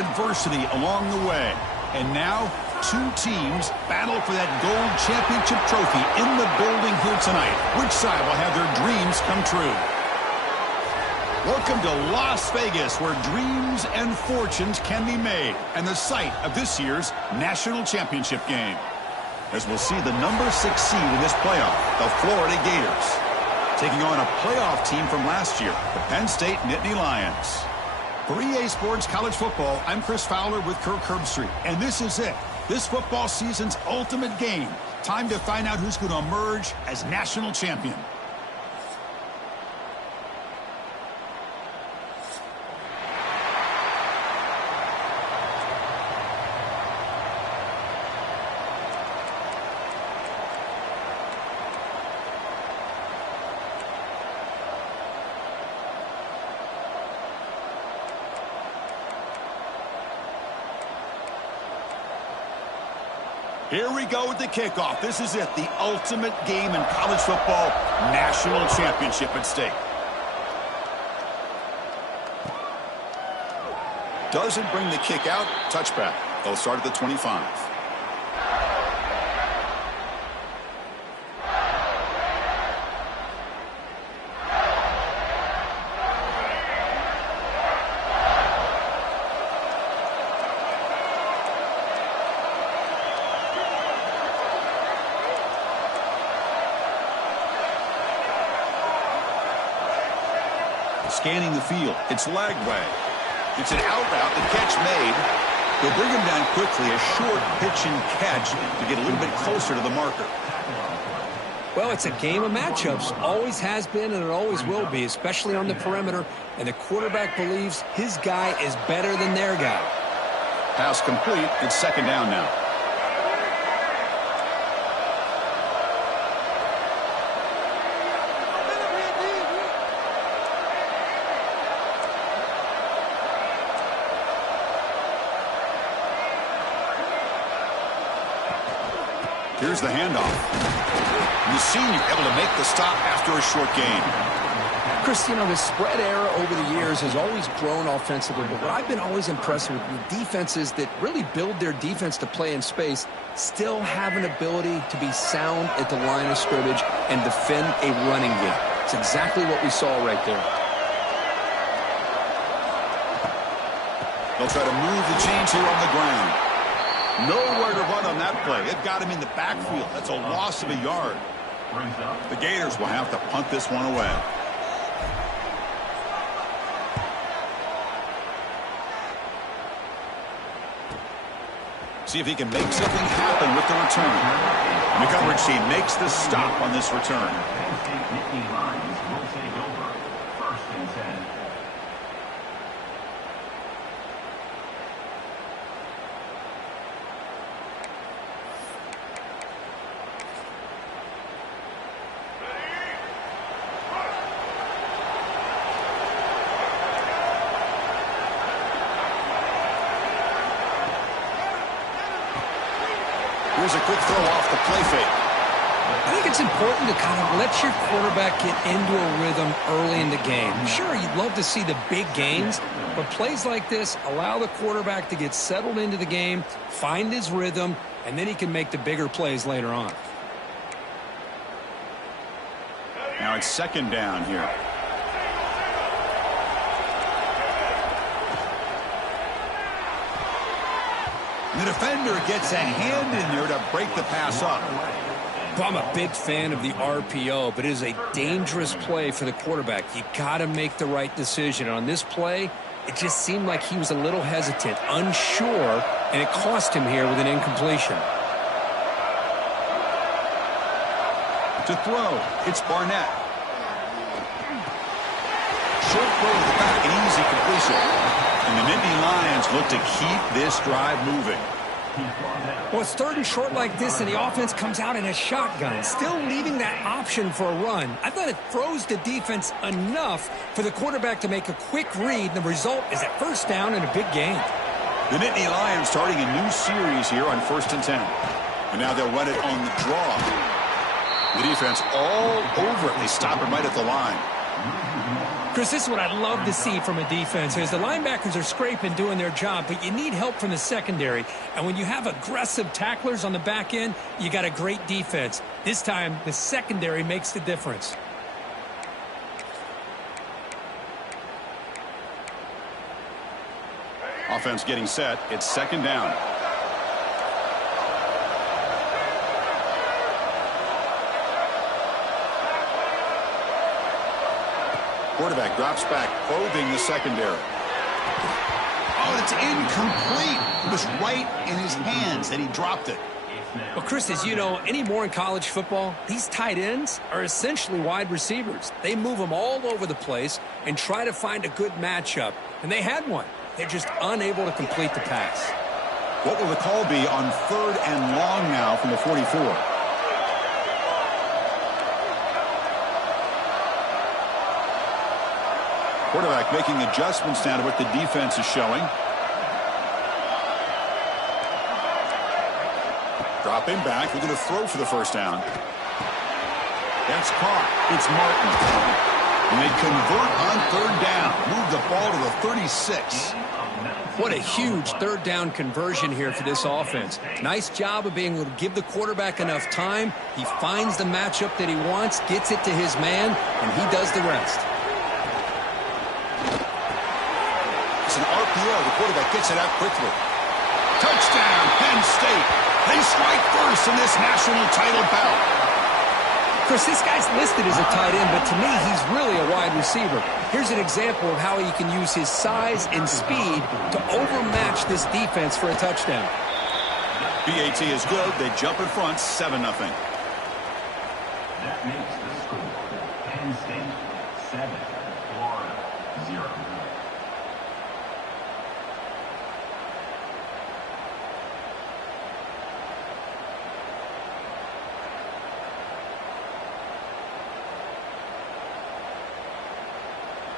adversity along the way. And now, two teams battle for that gold championship trophy in the building here tonight. Which side will have their dreams come true? Welcome to Las Vegas, where dreams and fortunes can be made, and the site of this year's national championship game. As we'll see the number 6 seed in this playoff, the Florida Gators, taking on a playoff team from last year, the Penn State Nittany Lions. For EA Sports College Football, I'm Chris Fowler with Kirk Herbstreit, and this is it. This football season's ultimate game. Time to find out who's going to emerge as national champion. Here we go with the kickoff. This is it, the ultimate game in college football, national championship at stake. Doesn't bring the kick out, touchback. They'll start at the 25. Scanning the field, it's leg way. It's an out route, the catch made. They'll bring him down quickly, a short pitch and catch to get a little bit closer to the marker. Well, it's a game of matchups. Always has been and it always will be, especially on the perimeter. And the quarterback believes his guy is better than their guy. Pass complete. It's second down now. Here's the handoff. And the senior able to make the stop after a short gain. Chris, you know, the spread era over the years has always grown offensively, but what I've been always impressed with defenses that really build their defense to play in space still have an ability to be sound at the line of scrimmage and defend a running game. It's exactly what we saw right there. They'll try to move the chains here on the ground. Nowhere to run on that play. It got him in the backfield. That's a loss of a yard. The Gators will have to punt this one away. See if he can make something happen with the return. And the coverage team makes the stop on this return. Here's a quick throw off the play fake. I think it's important to kind of let your quarterback get into a rhythm early in the game. Sure, you'd love to see the big gains, but plays like this allow the quarterback to get settled into the game, find his rhythm, and then he can make the bigger plays later on. Now it's second down here. The defender gets a hand in there to break the pass up. Well, I'm a big fan of the RPO, but it is a dangerous play for the quarterback. You got to make the right decision. On this play, it just seemed like he was a little hesitant, unsure, and it cost him here with an incompletion. To throw, it's Barnett. Short throw to the back, an easy completion. And the Nittany Lions look to keep this drive moving. Well, it's third and short like this, and the offense comes out in a shotgun, still leaving that option for a run. I thought it froze the defense enough for the quarterback to make a quick read. The result is a first down and a big gain. The Nittany Lions starting a new series here on 1st and 10. And now they'll run it on the draw. The defense all over it. They stop him right at the line. Chris, this is what I love to see from a defense is the linebackers are scraping, doing their job, but you need help from the secondary. And when you have aggressive tacklers on the back end, you got a great defense. This time, the secondary makes the difference. Offense getting set. It's second down. Quarterback drops back, probing the secondary. Oh, it's incomplete. It was right in his hands, and he dropped it. Well, Chris, as you know, anymore in college football, these tight ends are essentially wide receivers. They move them all over the place and try to find a good matchup. And they had one. They're just unable to complete the pass. What will the call be on 3rd and long now from the 44? Quarterback making adjustments now to what the defense is showing. Dropping back. We're going to throw for the first down. That's caught. It's Martin. And they convert on 3rd down. Move the ball to the 36. What a huge 3rd down conversion here for this offense. Nice job of being able to give the quarterback enough time. He finds the matchup that he wants, gets it to his man, and he does the rest. It's an RPO. The quarterback gets it out quickly. Touchdown, Penn State. They strike first in this national title bout. Chris, this guy's listed as a tight end, but to me, he's really a wide receiver. Here's an example of how he can use his size and speed to overmatch this defense for a touchdown. BAT is good. They jump in front, 7-0. That makes the score Penn State 7, Florida 0.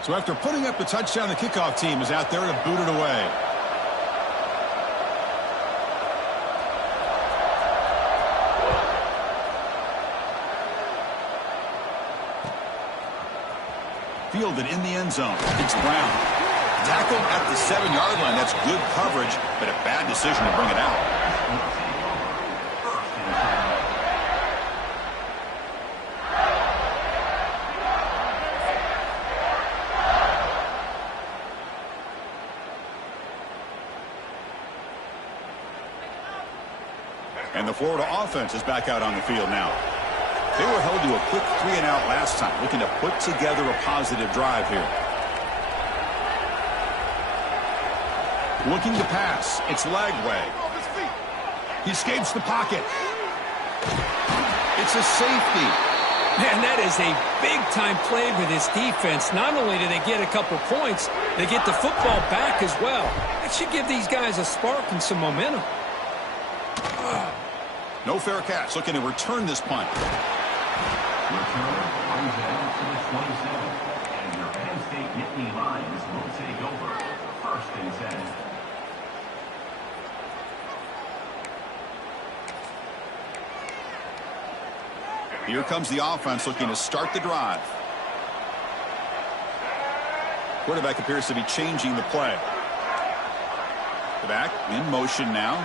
So after putting up the touchdown, the kickoff team is out there to boot it away. Fielded in the end zone. It's Brown. Tackled at the 7-yard line. That's good coverage, but a bad decision to bring it out. And the Florida offense is back out on the field now. They were held to a quick 3-and-out last time, looking to put together a positive drive here. Looking to pass. It's Lagway. He escapes the pocket. It's a safety. Man, that is a big-time play for this defense. Not only do they get a couple points, they get the football back as well. That should give these guys a spark and some momentum. No fair catch. Looking to return this punt. Return brings it out to the 27. And your Penn State Nittany Lions will take over 1st and 10. Here comes the offense looking to start the drive. Quarterback appears to be changing the play. The back in motion now.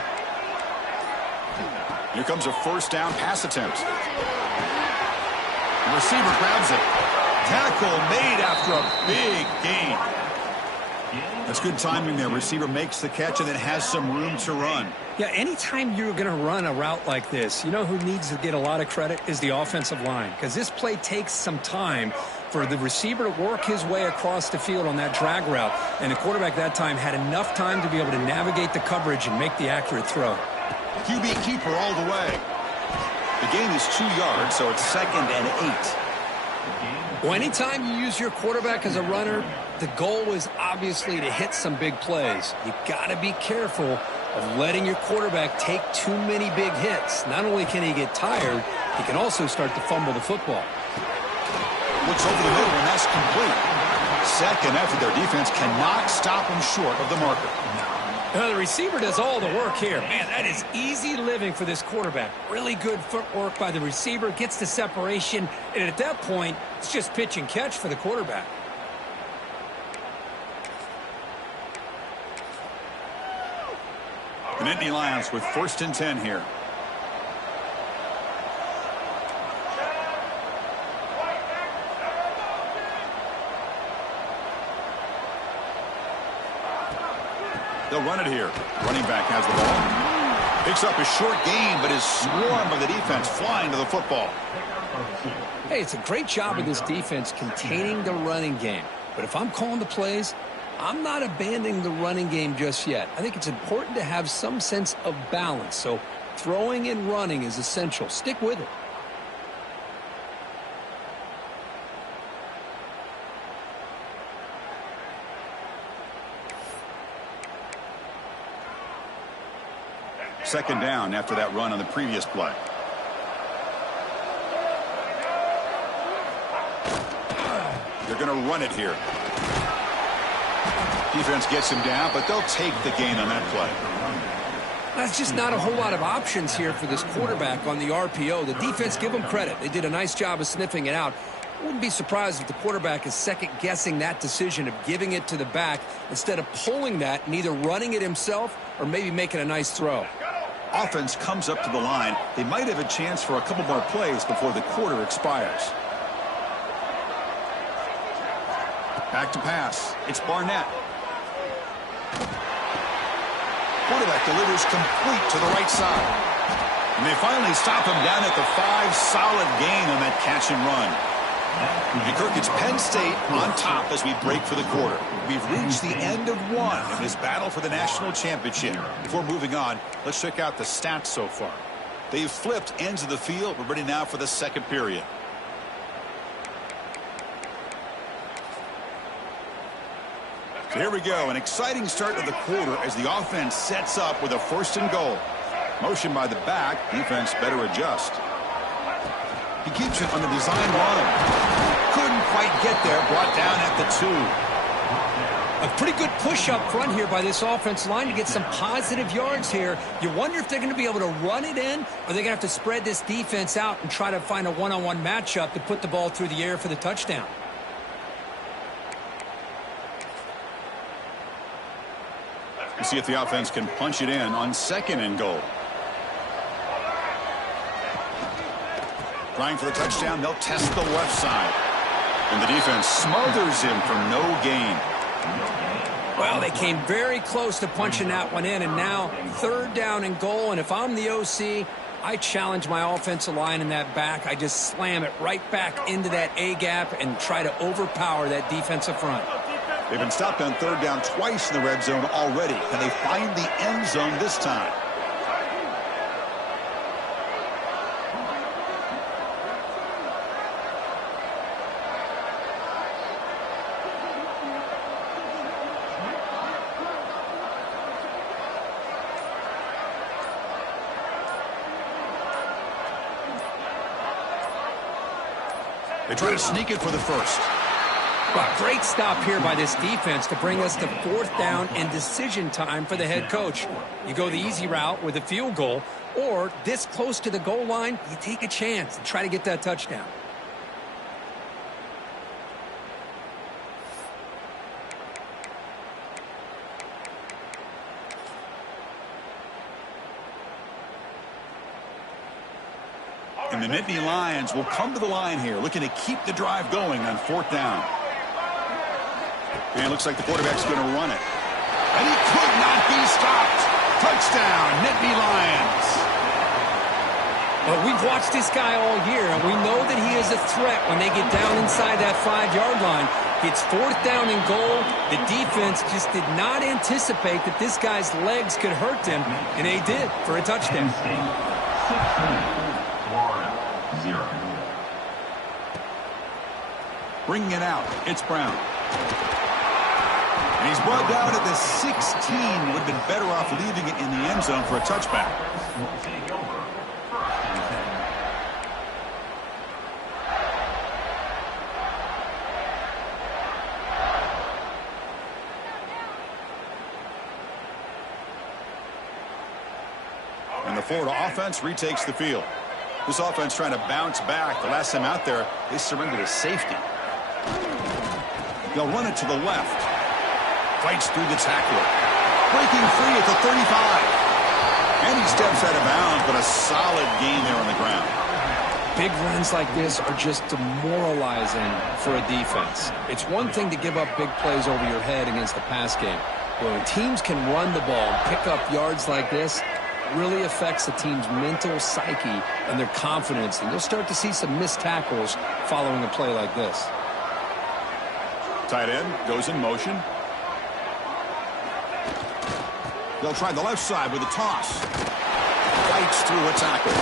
Here comes a first down pass attempt. The receiver grabs it. Tackle made after a big gain. That's good timing there. Receiver makes the catch and then has some room to run. Yeah, anytime you're going to run a route like this, you know who needs to get a lot of credit is the offensive line. Because this play takes some time for the receiver to work his way across the field on that drag route. And the quarterback that time had enough time to be able to navigate the coverage and make the accurate throw. QB keeper all the way. The gain is 2 yards, so it's 2nd and 8. Well, anytime you use your quarterback as a runner, the goal is obviously to hit some big plays. You got to be careful of letting your quarterback take too many big hits. Not only can he get tired, he can also start to fumble the football. Looks over the middle, and that's complete. 2nd after their defense cannot stop him short of the marker. The receiver does all the work here. Man, that is easy living for this quarterback. Really good footwork by the receiver, gets the separation, and at that point, it's just pitch and catch for the quarterback. The Nittany Lions with 1st and 10 here. They'll run it here. Running back has the ball. Picks up a short gain, but his swarm of the defense flying to the football. Hey, it's a great job of this defense containing the running game. But if I'm calling the plays, I'm not abandoning the running game just yet. I think it's important to have some sense of balance. So throwing and running is essential. Stick with it. Second down after that run on the previous play. They're going to run it here. Defense gets him down, but they'll take the gain on that play. That's just not a whole lot of options here for this quarterback on the RPO. The defense, give them credit. They did a nice job of sniffing it out. I wouldn't be surprised if the quarterback is second-guessing that decision of giving it to the back instead of pulling that and either running it himself or maybe making a nice throw. Offense comes up to the line. They might have a chance for a couple more plays before the quarter expires. Back to pass. It's Barnett. Quarterback delivers complete to the right side. And they finally stop him down at the 5. Solid gain on that catch and run. And Kirk, it's Penn State on top as we break for the quarter. We've reached the end of one in this battle for the national championship. Before moving on, let's check out the stats so far. They've flipped ends of the field. We're ready now for the second period. So here we go. An exciting start to the quarter as the offense sets up with a 1st and goal. Motion by the back. Defense better adjust. He keeps it on the design run. Couldn't quite get there. Brought down at the 2. A pretty good push up front here by this offensive line to get some positive yards here. You wonder if they're going to be able to run it in, or they're going to have to spread this defense out and try to find a one-on-one matchup to put the ball through the air for the touchdown. We'll see if the offense can punch it in on 2nd and goal. Trying for the touchdown, they'll test the left side. And the defense smothers him for no gain. Well, they came very close to punching that one in, and now 3rd down and goal. And if I'm the OC, I challenge my offensive line in that back. I just slam it right back into that A-gap and try to overpower that defensive front. They've been stopped on 3rd down twice in the red zone already. Can they find the end zone this time? They try to sneak it for the 1st. Well, great stop here by this defense to bring us to 4th down and decision time for the head coach. You go the easy route with a field goal, or this close to the goal line, you take a chance and try to get that touchdown. And the Nittany Lions will come to the line here, looking to keep the drive going on 4th down. And it looks like the quarterback's going to run it. And he could not be stopped. Touchdown, Nittany Lions. Well, we've watched this guy all year, and we know that he is a threat when they get down inside that 5-yard line. It's 4th down and goal. The defense just did not anticipate that this guy's legs could hurt him, and they did for a touchdown. Bringing it out, it's Brown. And he's brought down at the 16. Would have been better off leaving it in the end zone for a touchback. And the Florida offense retakes the field. This offense trying to bounce back. The last time out there, they surrendered a safety. They'll run it to the left. Fights through the tackler. Breaking free at the 35. And he steps out of bounds, but a solid gain there on the ground. Big runs like this are just demoralizing for a defense. It's one thing to give up big plays over your head against the pass game. But when teams can run the ball and pick up yards like this, it really affects the team's mental psyche and their confidence. And you'll start to see some missed tackles following a play like this. Tight end goes in motion. They'll try the left side with a toss. Fights through a tackle.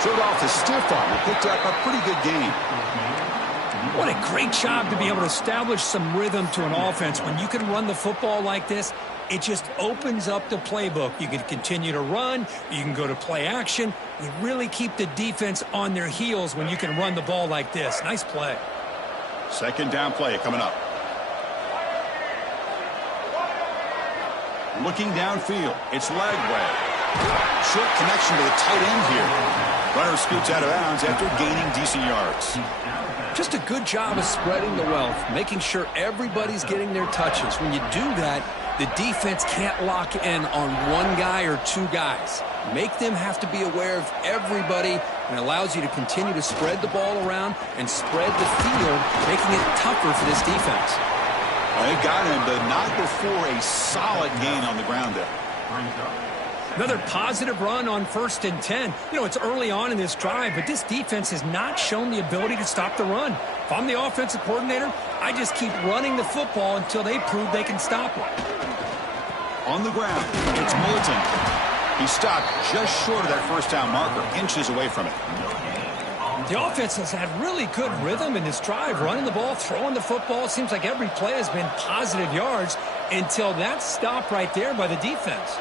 Threw it off the stiff arm and picked up a pretty good gain. What a great job to be able to establish some rhythm to an offense. When you can run the football like this, it just opens up the playbook. You can continue to run. You can go to play action. You really keep the defense on their heels when you can run the ball like this. Nice play. Second down play coming up. Looking downfield. It's Lagway. Short connection to the tight end here. Runner scoots out of bounds after gaining decent yards. Just a good job of spreading the wealth, making sure everybody's getting their touches. When you do that, the defense can't lock in on one guy or two guys. Make them have to be aware of everybody, and allows you to continue to spread the ball around and spread the field, making it tougher for this defense. Well, they got him, but not before a solid gain on the ground there. Another positive run on 1st and 10. You know, it's early on in this drive, but this defense has not shown the ability to stop the run. If I'm the offensive coordinator, I just keep running the football until they prove they can stop it. On the ground, it's Mulliton. He stopped just short of that first down marker, inches away from it. The offense has had really good rhythm in this drive, running the ball, throwing the football. It seems like every play has been positive yards until that stop right there by the defense.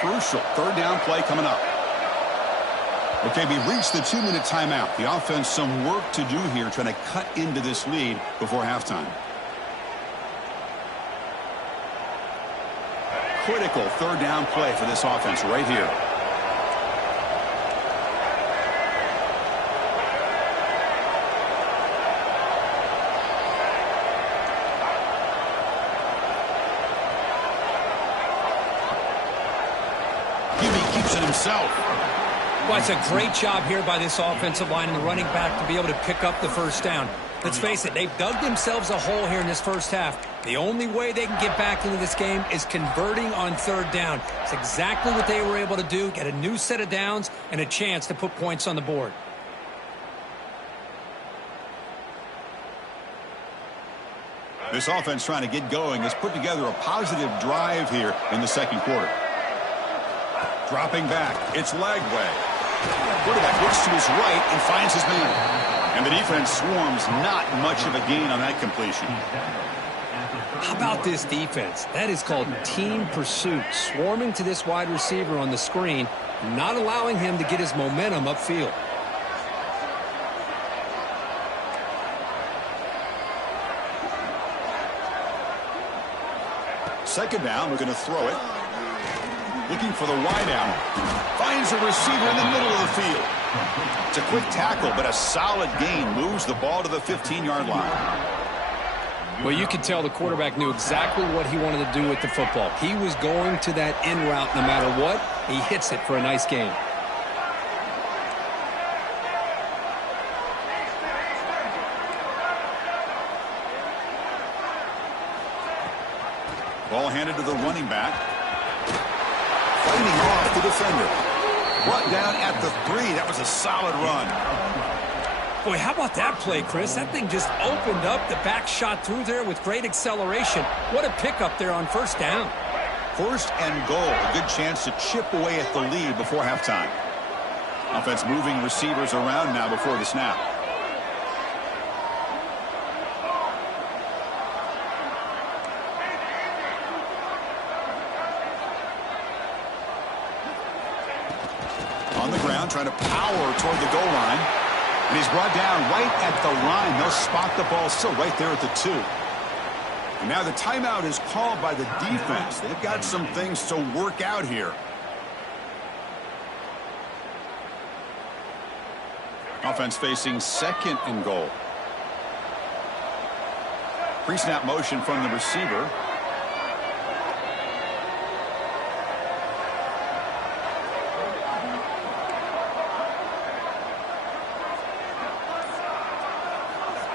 Crucial third down play coming up. Okay, we reached the 2-minute timeout. The offense some work to do here, trying to cut into this lead before halftime. Critical third down play for this offense right here. Himself. Well, it's a great job here by this offensive line and the running back to be able to pick up the first down. Let's face it, they've dug themselves a hole here in this first half. The only way they can get back into this game is converting on third down. It's exactly what they were able to do, get a new set of downs and a chance to put points on the board. This offense trying to get going has put together a positive drive here in the second quarter. Dropping back, it's Lagway. Quarterback looks to his right and finds his man. And the defense swarms, not much of a gain on that completion. How about this defense? That is called team pursuit. Swarming to this wide receiver on the screen, not allowing him to get his momentum upfield. Second down, we're going to throw it. Looking for the wide out. Finds a receiver in the middle of the field. It's a quick tackle, but a solid gain. Moves the ball to the 15-yard line. Well, you could tell the quarterback knew exactly what he wanted to do with the football. He was going to that in route no matter what. He hits it for a nice gain. Ball handed to the running back. Fighting off the defender. Brought down at the 3. That was a solid run. Boy, how about that play, Chris? That thing just opened up. The back shot through there with great acceleration. What a pickup there on first down. First and goal. A good chance to chip away at the lead before halftime. Offense moving receivers around now before the snap. On the ground, trying to power toward the goal line. And he's brought down right at the line. They'll spot the ball still right there at the 2. And now the timeout is called by the defense. They've got some things to work out here. Offense facing second and goal. Pre-snap motion from the receiver.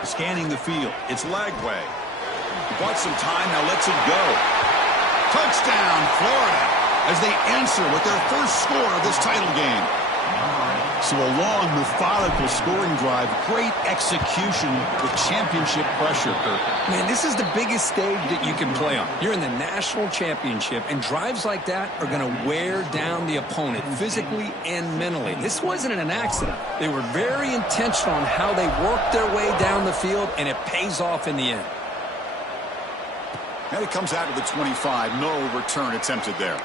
Scanning the field. It's Lagway. He bought some time, now lets it go. Touchdown, Florida, as they answer with their first score of this title game. So a long, methodical scoring drive. Great execution with championship pressure, Kirk. Man, this is the biggest stage that you can play on. You're in the national championship, and drives like that are going to wear down the opponent physically and mentally. This wasn't an accident. They were very intentional on how they worked their way down the field, and it pays off in the end. And it comes out to the 25. No return attempted there.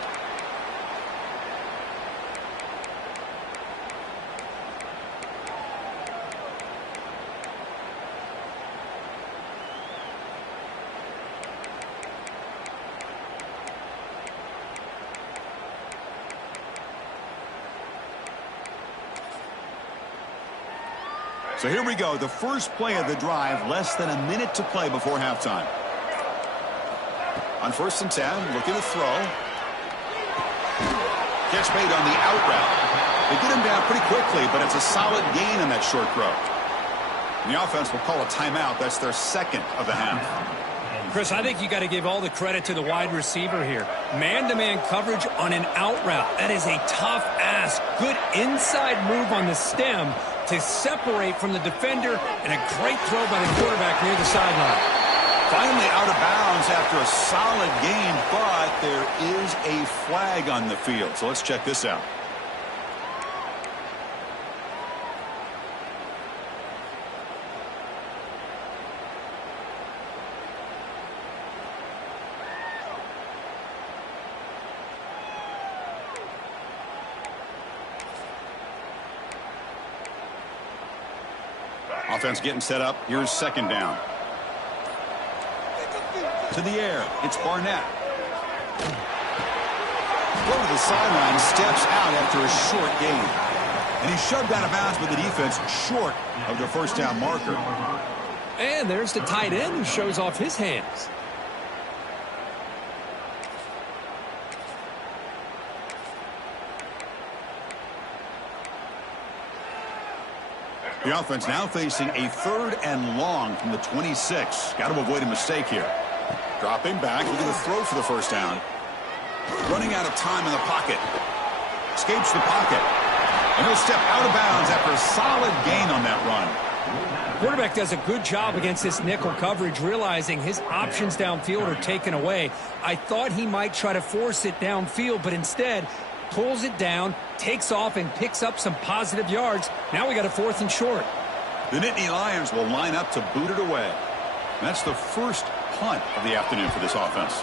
So here we go, the first play of the drive, less than a minute to play before halftime. On 1st and 10, looking to throw. Catch made on the out route. They get him down pretty quickly, but it's a solid gain on that short throw. And the offense will call a timeout. That's their second of the half. Chris, I think you got to give all the credit to the wide receiver here. Man-to-man coverage on an out route. That is a tough ask. Good inside move on the stem to separate from the defender, and a great throw by the quarterback near the sideline. Finally out of bounds after a solid gain, but there is a flag on the field. So let's check this out. Offense getting set up. Here's 2nd down. To the air. It's Barnett. Go to the sideline. Steps out after a short gain. And he's shoved out of bounds with the defense short of the first down marker. And there's the tight end who shows off his hands. The offense now facing a 3rd and long from the 26. Got to avoid a mistake here. Dropping back, looking to throw for the first down. Running out of time in the pocket. Escapes the pocket. And he'll step out of bounds after a solid gain on that run. Quarterback does a good job against this nickel coverage, realizing his options downfield are taken away. I thought he might try to force it downfield, but instead pulls it down, takes off, and picks up some positive yards. Now we got a 4th and short. The Nittany Lions will line up to boot it away. And that's the first punt of the afternoon for this offense.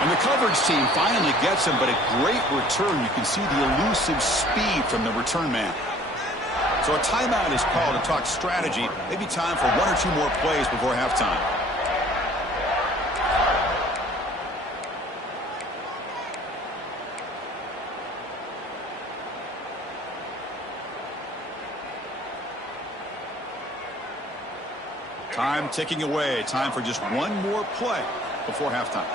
And the coverage team finally gets him, but a great return. You can see the elusive speed from the return man. So a timeout is called to talk strategy. Maybe time for 1 or 2 more plays before halftime. Time ticking away. Time for just 1 more play before halftime.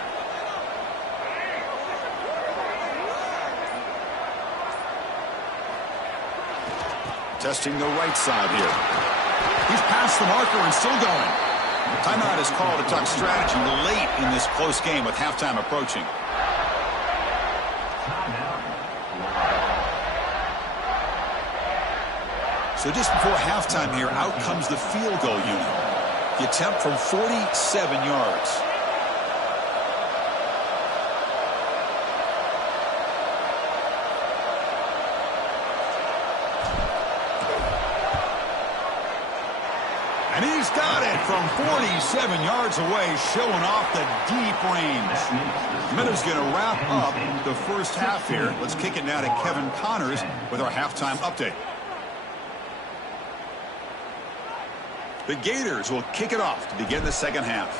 Testing the right side here. He's past the marker and still going. Timeout is called to talk strategy late in this close game with halftime approaching. So just before halftime here, out comes the field goal unit. The attempt from 47 yards. And he's got it from 47 yards away, showing off the deep range. Minnows going to wrap up the first half here. Let's kick it now to Kevin Connors with our halftime update. The Gators will kick it off to begin the second half.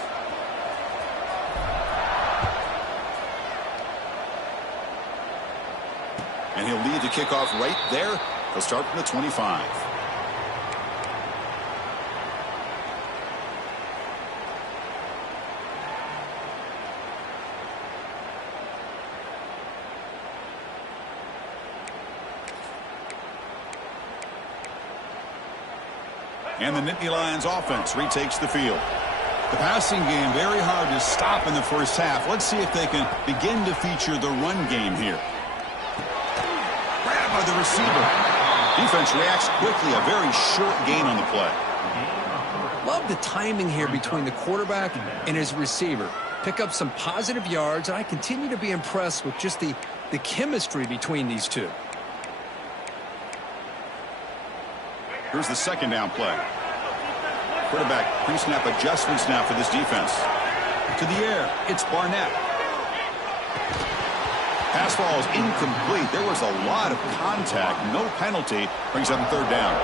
And he'll lead the kickoff right there. He'll start from the 25. And the Nittany Lions offense retakes the field. The passing game very hard to stop in the first half. Let's see if they can begin to feature the run game here. Grab by the receiver. Defense reacts quickly. A very short gain on the play. Love the timing here between the quarterback and his receiver. Pick up some positive yards, and I continue to be impressed with just the chemistry between these two. Here's the second down play. Quarterback pre-snap adjustments now for this defense. To the air, it's Barnett. Pass ball is incomplete. There was a lot of contact. No penalty. Brings up third down.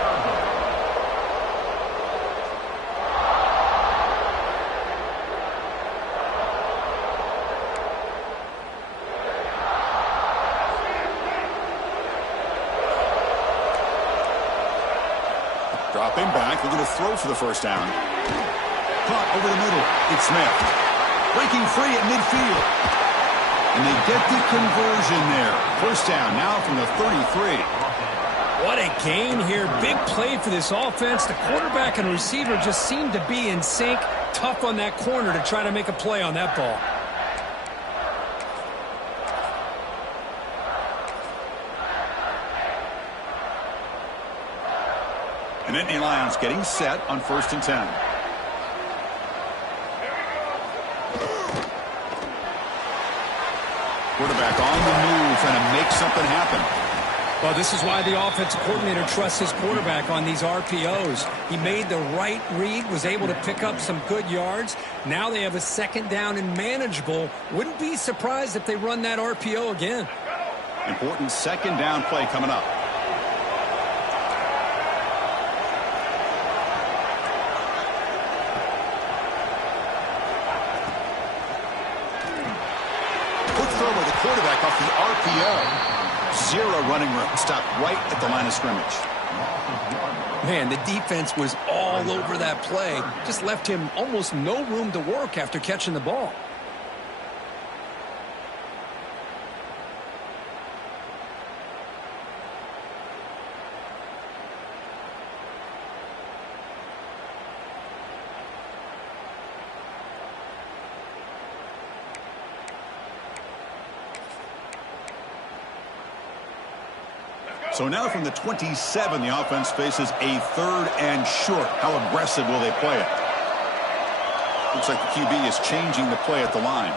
Dropping back, looking to throw for the first down. Caught over the middle. It's Smith. Breaking free at midfield. And they get the conversion there. First down now from the 33. What a gain here. Big play for this offense. The quarterback and receiver just seem to be in sync. Tough on that corner to try to make a play on that ball. And Nittany Lions getting set on 1st and 10. Quarterback on the move, trying to make something happen. Well, this is why the offensive coordinator trusts his quarterback on these RPOs. He made the right read, was able to pick up some good yards. Now they have a second down and manageable. Wouldn't be surprised if they run that RPO again. Important second down play coming up. Quarterback off the RPO. Zero running room. Stopped right at the line of scrimmage. Man, the defense was all over that play. Just left him almost no room to work after catching the ball. So now from the 27, the offense faces a 3rd and short. How aggressive will they play it? Looks like the QB is changing the play at the line.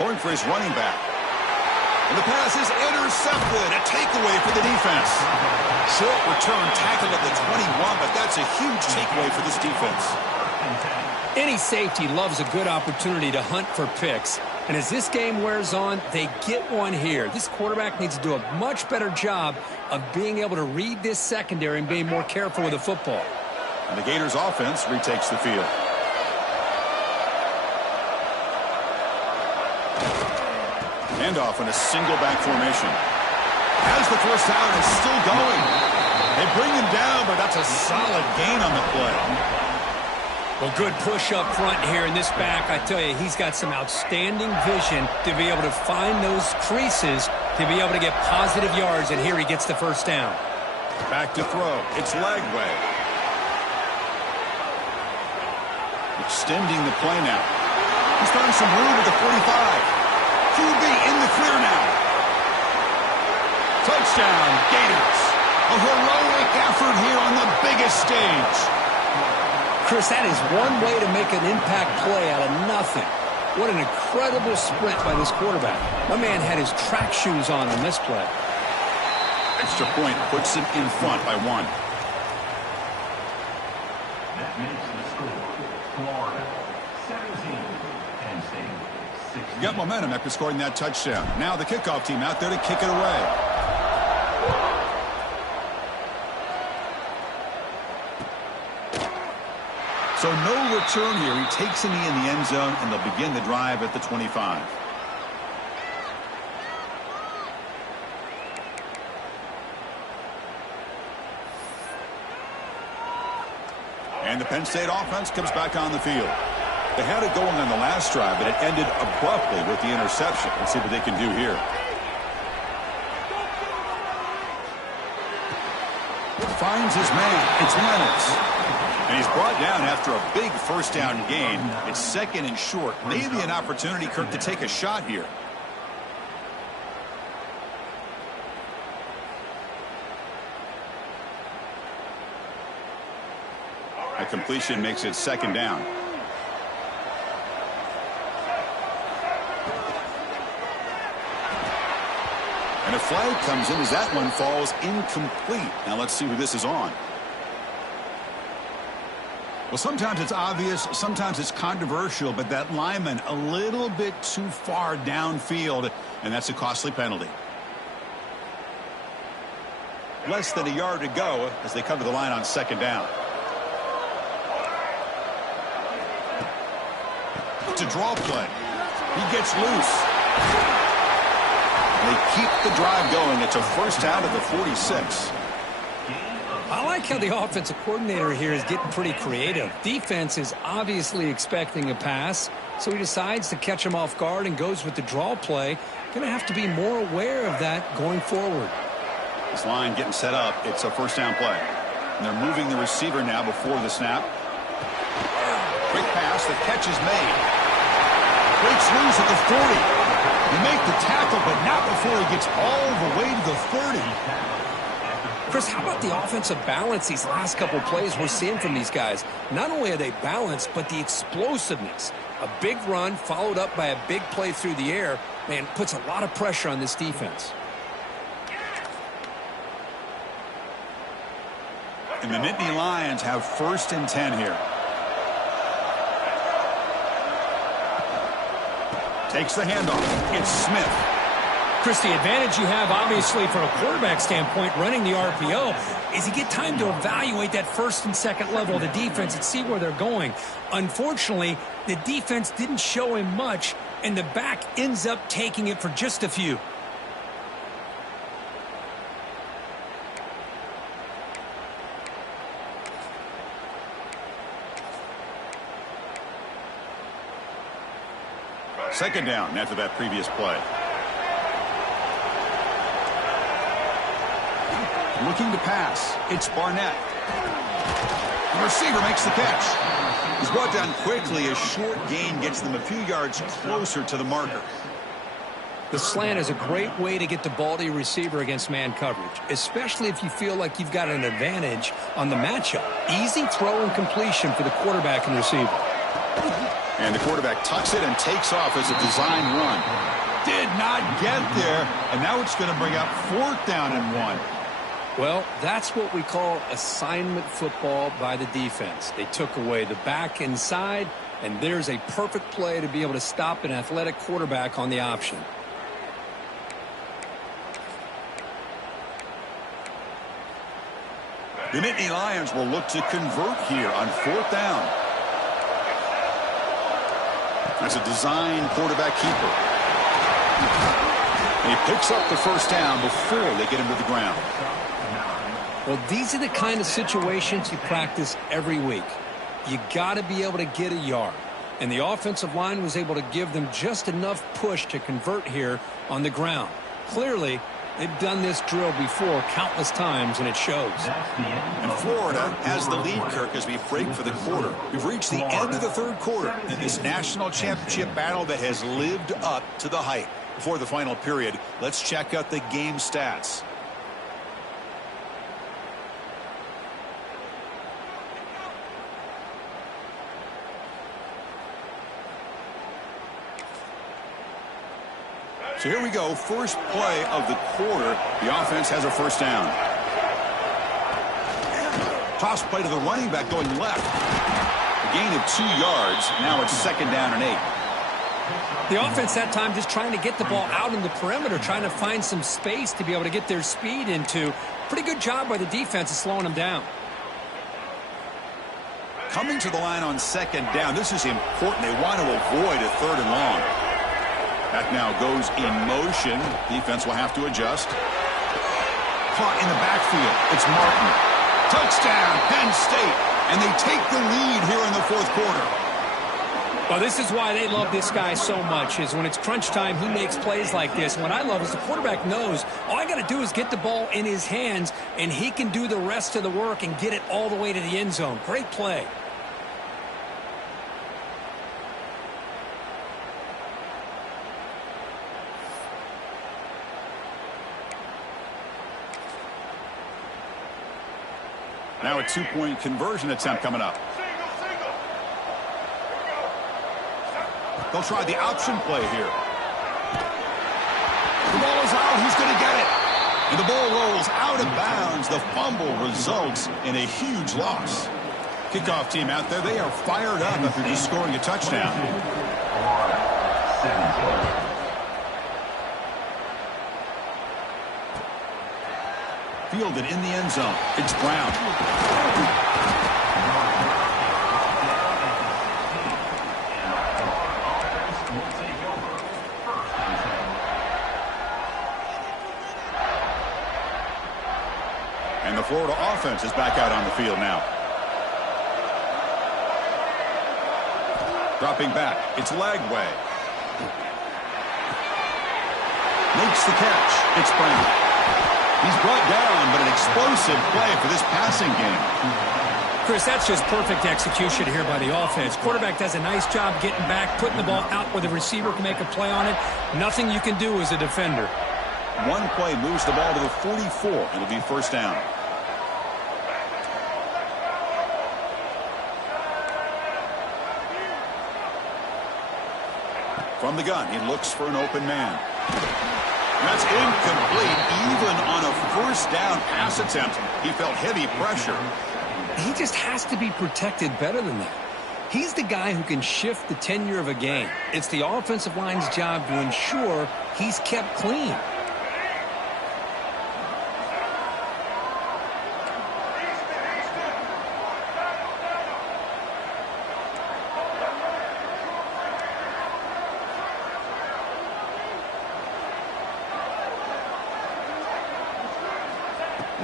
Throwing for his running back. And the pass is intercepted. A takeaway for the defense. Short return tackled at the 21, but that's a huge takeaway for this defense. Any safety loves a good opportunity to hunt for picks. And as this game wears on, they get one here. This quarterback needs to do a much better job of being able to read this secondary and being more careful with the football. And the Gators offense retakes the field. Handoff in a single back formation. Has the first down and is still going. They bring him down, but that's a solid gain on the play. Well, good push up front here in this back. I tell you, he's got some outstanding vision to be able to find those creases to be able to get positive yards, and here he gets the first down. Back to throw. It's Lagway. Extending the play now. He's found some room at the 45. QB in the clear now. Touchdown, Gators. A heroic effort here on the biggest stage. Chris, that is one way to make an impact play out of nothing. What an incredible sprint by this quarterback. My man had his track shoes on this play. Extra point puts him in front by 1. That makes the score Florida 17, Penn State 16. Got momentum after scoring that touchdown. Now the kickoff team out there to kick it away. So no return here. He takes a knee in the end zone, and they'll begin the drive at the 25. And the Penn State offense comes back on the field. They had it going on the last drive, but it ended abruptly with the interception. Let's see what they can do here. Finds his man. It's Reynolds. And he's brought down after a big first down gain. It's second and short. Maybe an opportunity, Kirk, to take a shot here. A completion makes it second down. And a flag comes in as that one falls incomplete. Now let's see who this is on. Well, sometimes it's obvious, sometimes it's controversial, but that lineman a little bit too far downfield, and that's a costly penalty. Less than a yard to go as they come to the line on second down. It's a draw play. He gets loose. They keep the drive going. It's a first down at the 46. I like how the offensive coordinator here is getting pretty creative. Defense is obviously expecting a pass, so he decides to catch him off guard and goes with the draw play. Going to have to be more aware of that going forward. This line getting set up. It's a first down play. And they're moving the receiver now before the snap. Quick pass. The catch is made. Breaks loose at the 40. They make the tackle, but not before he gets all the way to the 30. Chris, how about the offensive balance these last couple plays we're seeing from these guys? Not only are they balanced, but the explosiveness. A big run followed up by a big play through the air, man, puts a lot of pressure on this defense. And the Nittany Lions have first and 10 here. Takes the handoff. It's Smith. Chris, the advantage you have, obviously, from a quarterback standpoint, running the RPO, is you get time to evaluate that first and second level of the defense and see where they're going. Unfortunately, the defense didn't show him much, and the back ends up taking it for just a few. Second down after that previous play. Looking to pass. It's Barnett. The receiver makes the catch. He's brought down quickly. A short gain gets them a few yards closer to the marker. The slant is a great way to get the ball to your receiver against man coverage, especially if you feel like you've got an advantage on the matchup. Easy throw and completion for the quarterback and receiver. And the quarterback tucks it and takes off as a design run. Did not get there, and now it's going to bring up fourth down and 1. Well, that's what we call assignment football by the defense. They took away the back inside, and there's a perfect play to be able to stop an athletic quarterback on the option. The Nittany Lions will look to convert here on fourth down. That's a design quarterback keeper. And he picks up the first down before they get him to the ground. Well, these are the kind of situations you practice every week. You got to be able to get a yard. And the offensive line was able to give them just enough push to convert here on the ground. Clearly, they've done this drill before countless times, and it shows. And Florida has the lead, Kirk, as we break for the quarter. We've reached the end of the third quarter in this national championship battle that has lived up to the hype. Before the final period, let's check out the game stats. So here we go, first play of the quarter. The offense has a first down. Toss play to the running back going left. A gain of 2 yards. Now it's second down and 8. The offense that time just trying to get the ball out in the perimeter, trying to find some space to be able to get their speed into. Pretty good job by the defense of slowing them down. Coming to the line on second down. This is important. They want to avoid a third and long. That now goes in motion. Defense will have to adjust. Caught in the backfield. It's Martin. Touchdown, Penn State. And they take the lead here in the fourth quarter. Well, this is why they love this guy so much, is when it's crunch time, he makes plays like this. And what I love is the quarterback knows all I got to do is get the ball in his hands, and he can do the rest of the work and get it all the way to the end zone. Great play. Now a two-point conversion attempt coming up. They'll try the option play here. The ball is out. He's going to get it. And the ball rolls out of bounds. The fumble results in a huge loss. Kickoff team out there, they are fired up after just scoring a touchdown. Fielded in the end zone. It's Brown. And the Florida offense is back out on the field now. Dropping back. It's Lagway. Makes the catch. It's Brown. He's brought down, but an explosive play for this passing game. Chris, that's just perfect execution here by the offense. Quarterback does a nice job getting back, putting the ball out where the receiver can make a play on it. Nothing you can do as a defender. One play moves the ball to the 44. It'll be first down. From the gun, he looks for an open man. That's incomplete. Even on a first down pass attempt, he felt heavy pressure. He just has to be protected better than that. He's the guy who can shift the tenure of a game. It's the offensive line's job to ensure he's kept clean.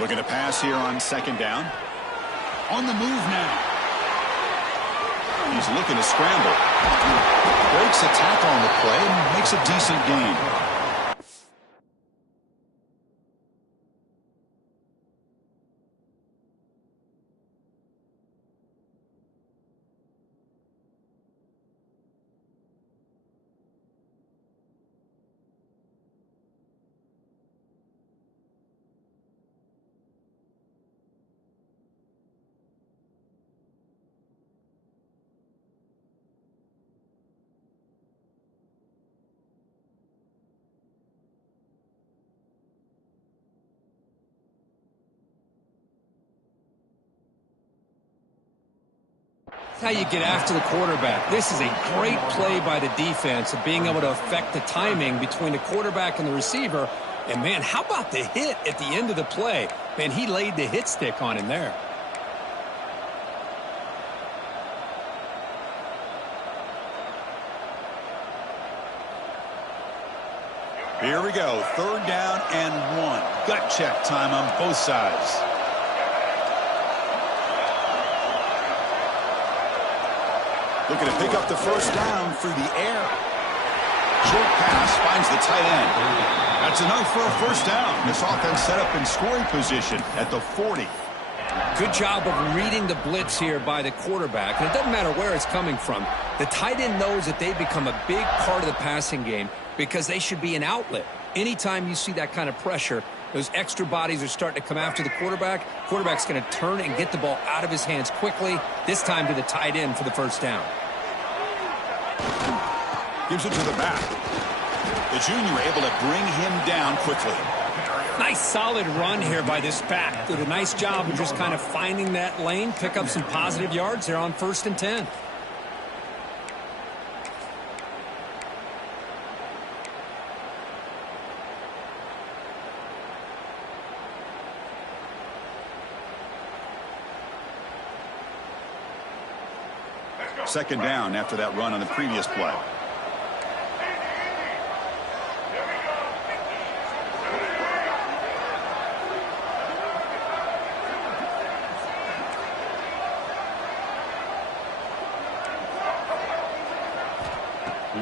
Looking to pass here on second down. On the move now. He's looking to scramble. Breaks a tackle on the play and makes a decent gain. How you get after the quarterback. This is a great play by the defense of being able to affect the timing between the quarterback and the receiver. And, man, how about the hit at the end of the play? Man, he laid the hit stick on him there. Here we go. Third down and 1. Gut check time on both sides. Looking to pick up the first down through the air. Short pass finds the tight end. That's enough for a first down. This offense set up in scoring position at the 40. Good job of reading the blitz here by the quarterback. And it doesn't matter where it's coming from. The tight end knows that they've become a big part of the passing game because they should be an outlet. Anytime you see that kind of pressure, those extra bodies are starting to come after the quarterback. Quarterback's going to turn and get the ball out of his hands quickly, this time to the tight end for the first down. Gives it to the back. The junior able to bring him down quickly. Nice solid run here by this back. Did a nice job of just kind of finding that lane, pick up some positive yards there on 1st and 10. Second down after that run on the previous play.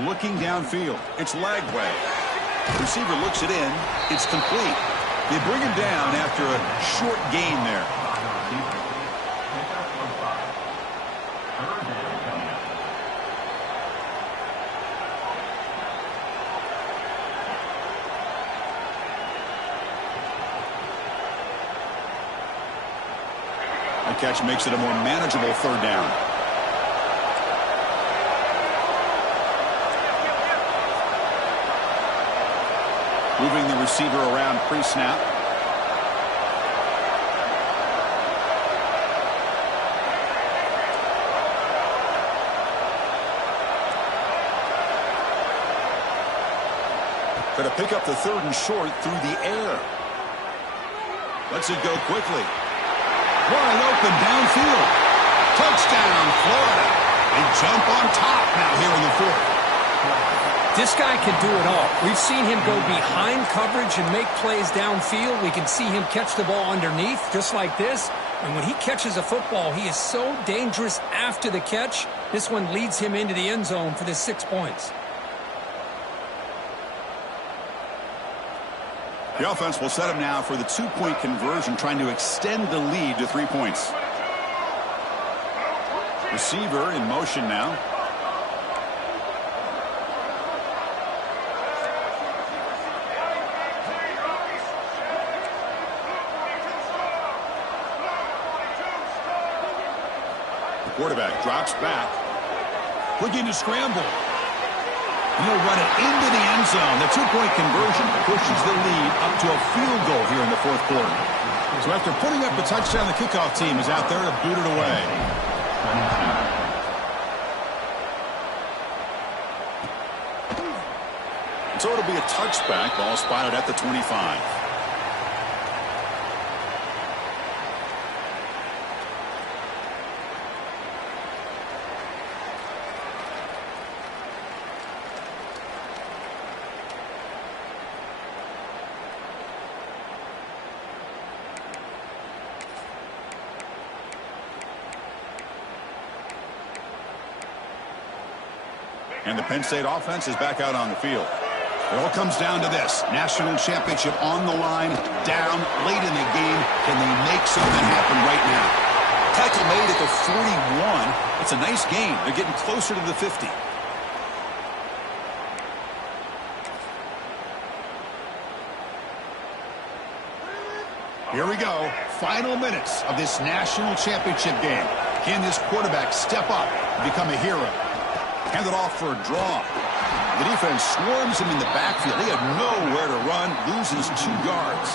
looking downfield. It's leg way. Receiver looks it in. It's complete. They bring him down after a short gain there. The catch makes it a more manageable third down. Moving the receiver around pre-snap. Going to pick up the third and short through the air. Lets it go quickly. Wide open downfield. Touchdown, Florida. They jump on top now here in the fourth. This guy can do it all. We've seen him go behind coverage and make plays downfield. We can see him catch the ball underneath, just like this. And when he catches a football, he is so dangerous after the catch. This one leads him into the end zone for the 6 points. The offense will set him now for the 2-point conversion, trying to extend the lead to 3 points. Receiver in motion now. The quarterback drops back, looking to scramble. He'll run it into the end zone. The 2-point conversion pushes the lead up to a field goal here in the fourth quarter. So after putting up a touchdown, the kickoff team is out there to boot it away. So it'll be a touchback. Ball spotted at the 25. And the Penn State offense is back out on the field. It all comes down to this. National championship on the line, down late in the game. Can they make something happen right now? Tackle made at the 41. It's a nice gain. They're getting closer to the 50. Here we go. Final minutes of this national championship game. Can this quarterback step up and become a hero? Hand it off for a draw. The defense swarms him in the backfield. He had nowhere to run, loses 2 yards.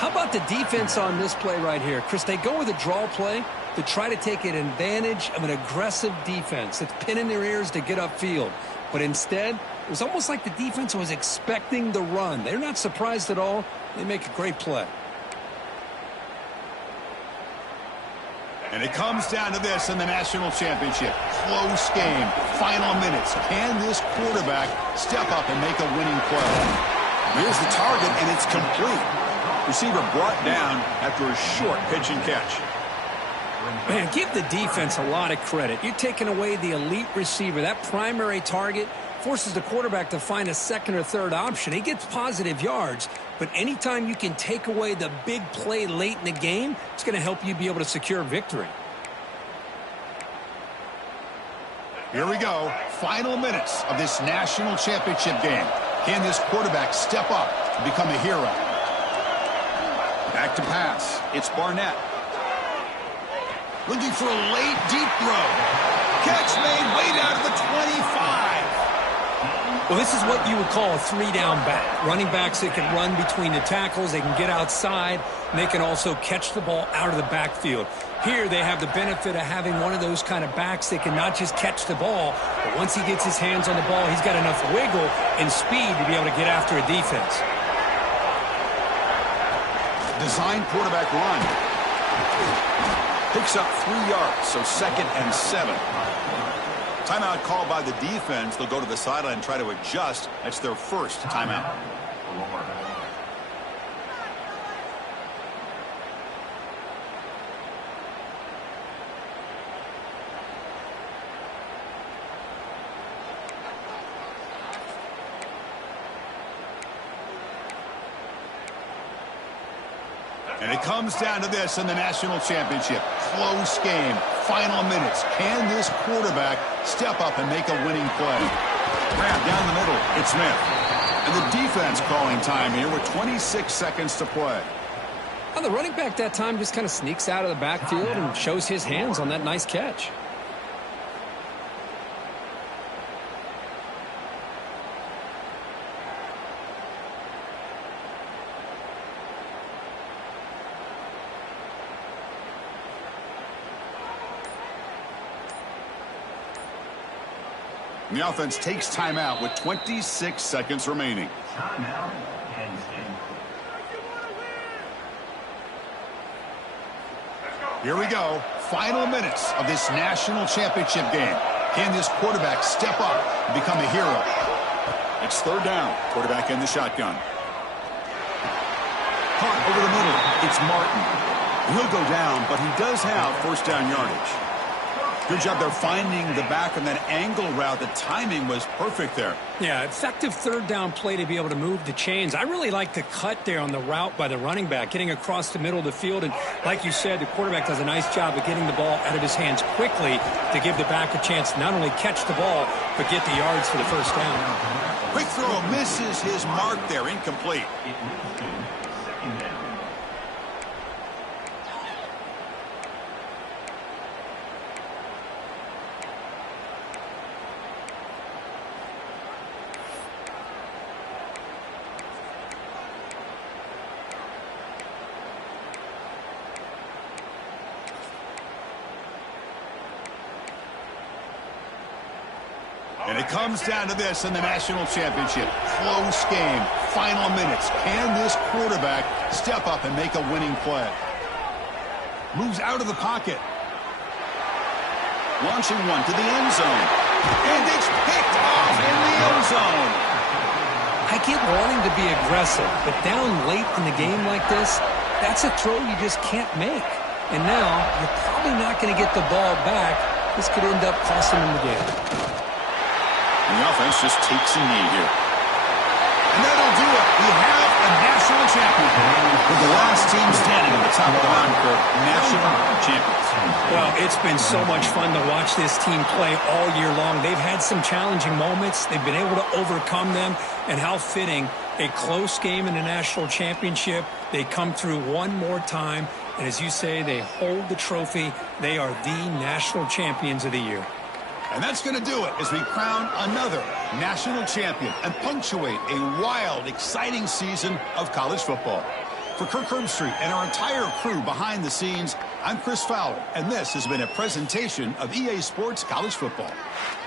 How about the defense on this play right here? Chris, they go with a draw play to try to take an advantage of an aggressive defense that's pinning their ears to get upfield. But instead, it was almost like the defense was expecting the run. They're not surprised at all. They make a great play. And it comes down to this in the national championship. Close game. Final minutes. Can this quarterback step up and make a winning play? Here's the target, and it's complete. Receiver brought down after a short pitch and catch. Man, give the defense a lot of credit. You're taking away the elite receiver. That primary target forces the quarterback to find a second or third option. He gets positive yards, but anytime you can take away the big play late in the game, it's going to help you be able to secure victory. Here we go. Final minutes of this national championship game. Can this quarterback step up and become a hero? Back to pass. It's Barnett. Looking for a late deep throw. Catch made way down to the 25. Well, this is what you would call a 3-down back. Running backs that can run between the tackles, they can get outside, and they can also catch the ball out of the backfield. Here they have the benefit of having one of those kind of backs that can not just catch the ball, but once he gets his hands on the ball, he's got enough wiggle and speed to be able to get after a defense. Design quarterback run. Picks up 3 yards, so 2nd and 7. Timeout called by the defense. They'll go to the sideline and try to adjust. That's their first timeout. And it comes down to this in the national championship. Close game. Final minutes. Can this quarterback step up and make a winning play? Grab down the middle. It's Smith. And the defense calling time here with 26 seconds to play. Well, the running back that time just kind of sneaks out of the backfield and shows his hands on that nice catch. The offense takes timeout with 26 seconds remaining. Timeout, Penn State. Here we go. Final minutes of this national championship game. Can this quarterback step up and become a hero? It's third down. Quarterback in the shotgun. Caught over the middle. It's Martin. He'll go down, but he does have first down yardage. Good job there finding the back on that angle route. The timing was perfect there. Yeah, effective third down play to be able to move the chains. I really like the cut there on the route by the running back, getting across the middle of the field. And like you said, the quarterback does a nice job of getting the ball out of his hands quickly to give the back a chance to not only catch the ball, but get the yards for the first down. Quick throw misses his mark there. Incomplete. It moves to second down. And it comes down to this in the national championship. Close game. Final minutes. Can this quarterback step up and make a winning play? Moves out of the pocket. Launching one to the end zone. And it's picked off in the end zone. I get wanting to be aggressive, but down late in the game like this, that's a throw you just can't make. And now, you're probably not going to get the ball back. This could end up costing them the game. And the offense just takes a knee here. And that'll do it. We have a national champion with the last team standing at the top of the mountain for national champions. Well, it's been so much fun to watch this team play all year long. They've had some challenging moments. They've been able to overcome them. And how fitting, a close game in the national championship. They come through one more time. And as you say, they hold the trophy. They are the national champions of the year. And that's going to do it as we crown another national champion and punctuate a wild, exciting season of college football. For Kirk Herbstreit and our entire crew behind the scenes, I'm Chris Fowler, and this has been a presentation of EA Sports College Football.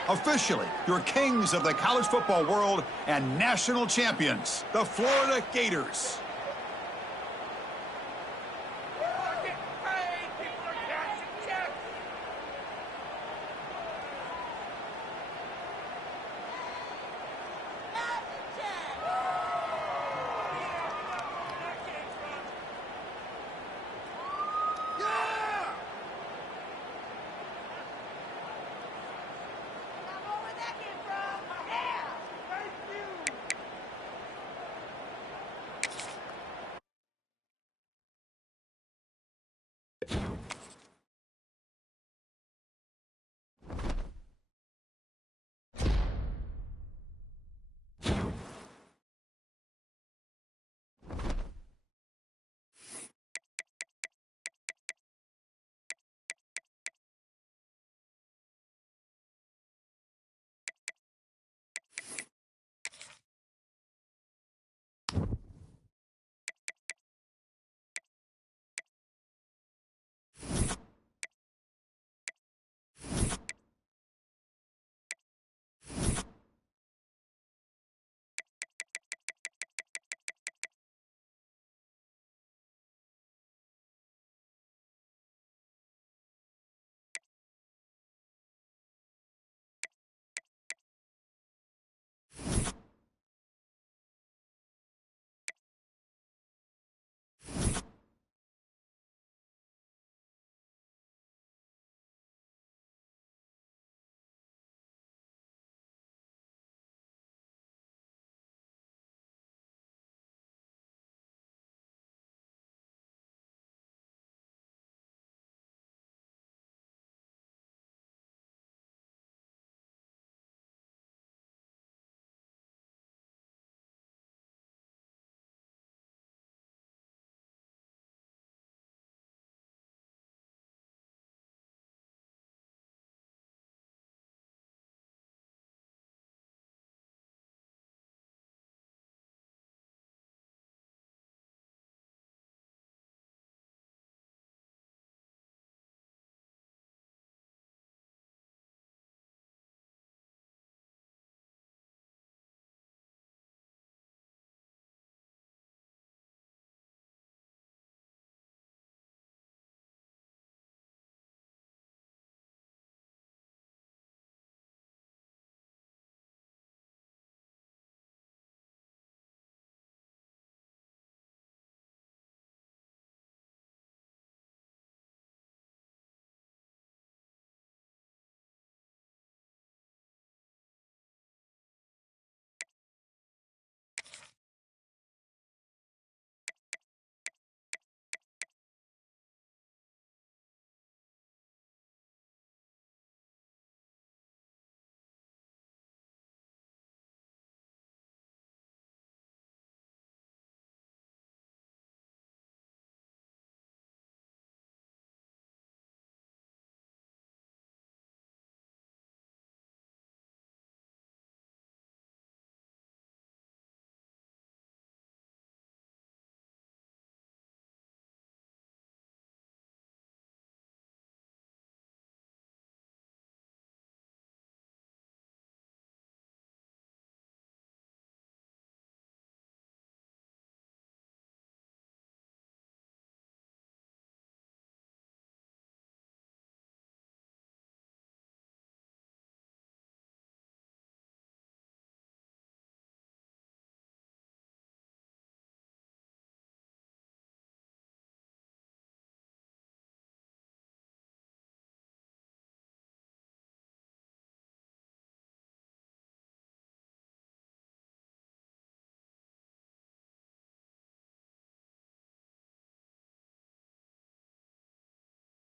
Officially, your kings of the college football world and national champions, the Florida Gators.